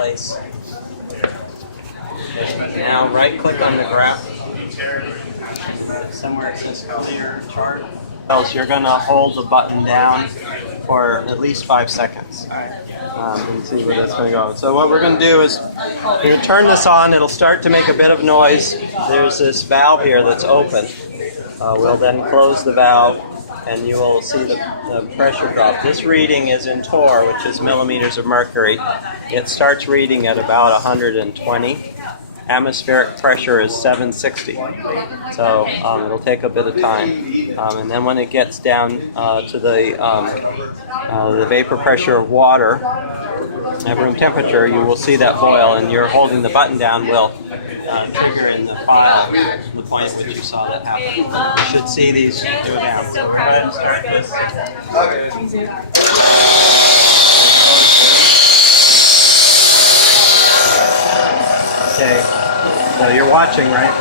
place. Now right-click on the graph. Somewhere it says clear chart. Else you're going to hold the button down for at least 5 seconds. And see where that's going to go. So what we're going to do is we're going to turn this on. It'll start to make a bit of noise. There's this valve here that's open. We'll then close the valve, and you will see the pressure drop. This reading is in torr, which is millimeters of mercury. It starts reading at about 120. Atmospheric pressure is 760. So it'll take a bit of time. And then when it gets down to the vapor pressure of water at room temperature, you will see that boil, and you're holding the button down will trigger in the file the point at which you saw that happen. You should see these go down. So go ahead and start this. Okay, so you're watching, right?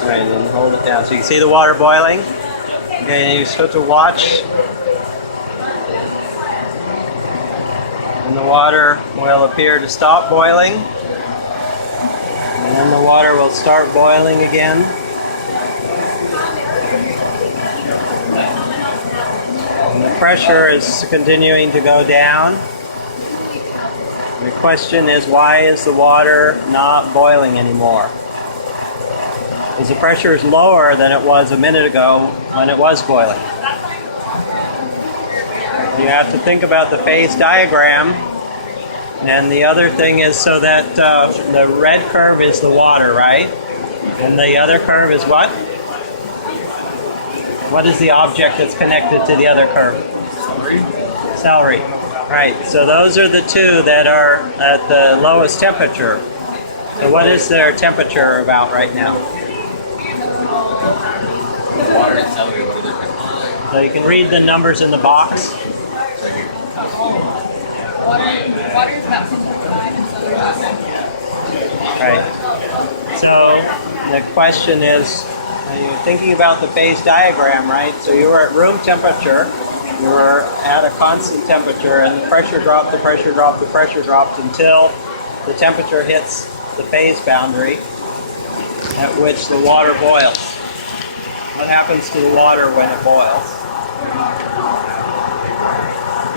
Alright, then hold it down. So you can see the water boiling. Okay, you're supposed to watch. And the water will appear to stop boiling. And then the water will start boiling again. And the pressure is continuing to go down. And the question is, why is the water not boiling anymore? Because the pressure is lower than it was a minute ago when it was boiling. You have to think about the phase diagram. And the other thing is so that the red curve is the water, right? And the other curve is what? What is the object that's connected to the other curve? Celery. Celery. Right, so those are the two that are at the lowest temperature. So what is their temperature about right now? Water and celery, what are their temperatures? So you can read the numbers in the box. Water is about 10.5 and celery is about 7. Right. So the question is, you're thinking about the phase diagram, right? So you were at room temperature, you were at a constant temperature, and the pressure dropped, the pressure dropped, the pressure dropped until the temperature hits the phase boundary at which the water boils. What happens to the water when it boils?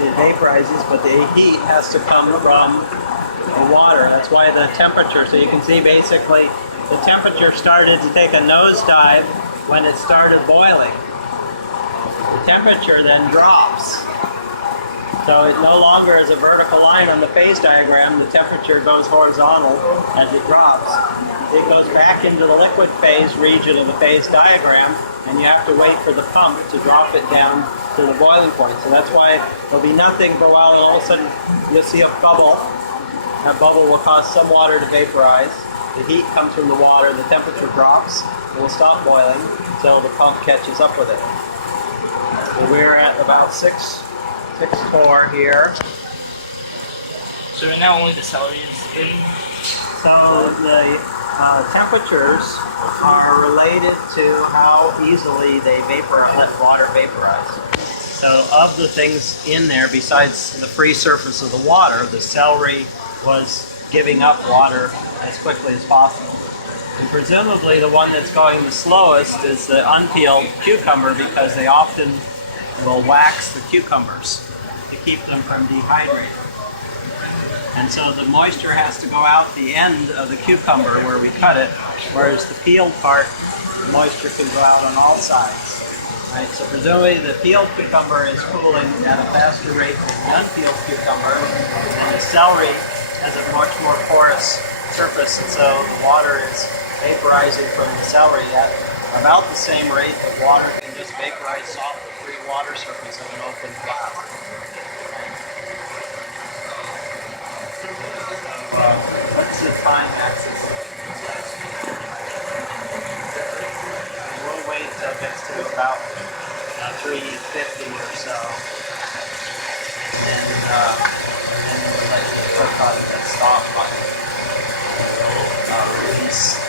It vaporizes, but the heat has to come from the water. That's why the temperature, so you can see basically the temperature started to take a nosedive when it started boiling. The temperature then drops. So it no longer is a vertical line on the phase diagram. The temperature goes horizontal as it drops. It goes back into the liquid phase region of the phase diagram, and you have to wait for the pump to drop it down to the boiling point. So that's why there'll be nothing for a while, and all of a sudden you'll see a bubble. That bubble will cause some water to vaporize. The heat comes from the water, the temperature drops, it will stop boiling until the pump catches up with it. So we're at about 6 torr here. So right now only the celery is in. So the temperatures are related to how easily they let water vaporize. So of the things in there, besides the free surface of the water, the celery was giving up water as quickly as possible. And presumably the one that's going the slowest is the unpeeled cucumber, because they often will wax the cucumbers to keep them from dehydrating. And so the moisture has to go out the end of the cucumber where we cut it, whereas the peeled part, the moisture can go out on all sides. Right? So presumably the peeled cucumber is cooling at a faster rate than the unpeeled cucumber, and the celery has a much more porous surface, and so the water is vaporizing from the celery at about the same rate that water can just vaporize off the free water surface of an open flask. What's the time axis? We'll wait till it gets to about 350 or so, and then we'll let the cook on the stop button. Release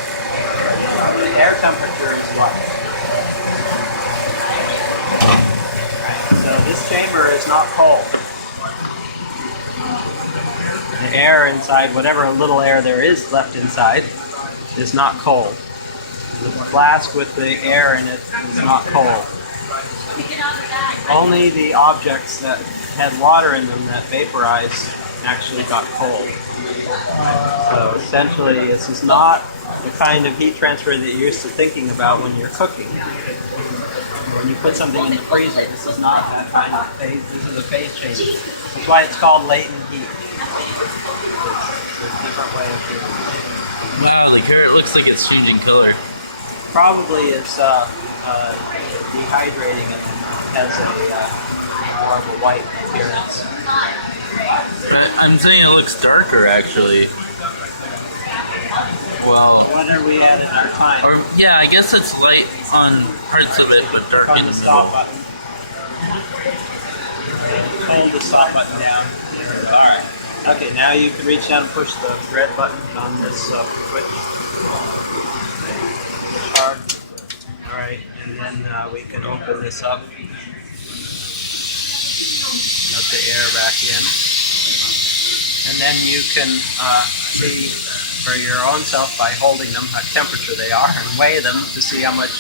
not cold. The air inside, whatever little air there is left inside, is not cold. The flask with the air in it is not cold. Only the objects that had water in them that vaporized actually got cold. So essentially, this is not the kind of heat transfer that you're used to thinking about when you're cooking. When you put something in the freezer, this is not that kind of phase. This is a phase change. That's why it's called latent heat. It's a different way of heating. Wow, the carrot looks like it's changing color. Probably it's dehydrating it and has a more of a white appearance. I'm saying it looks darker, actually. Well, What are we at in our time? or yeah, I guess it's light on parts of it, but dark On in the the stop middle. button. Hold the stop button down. Alright. Okay, now you can reach down and push the red button on this switch. Push hard. Alright, and then we can open this up. Let the air back in. And then you can see for your own self by holding them what temperature they are and weigh them to see how much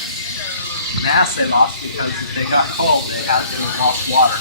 mass they lost, because if they got cold they had to have lost water.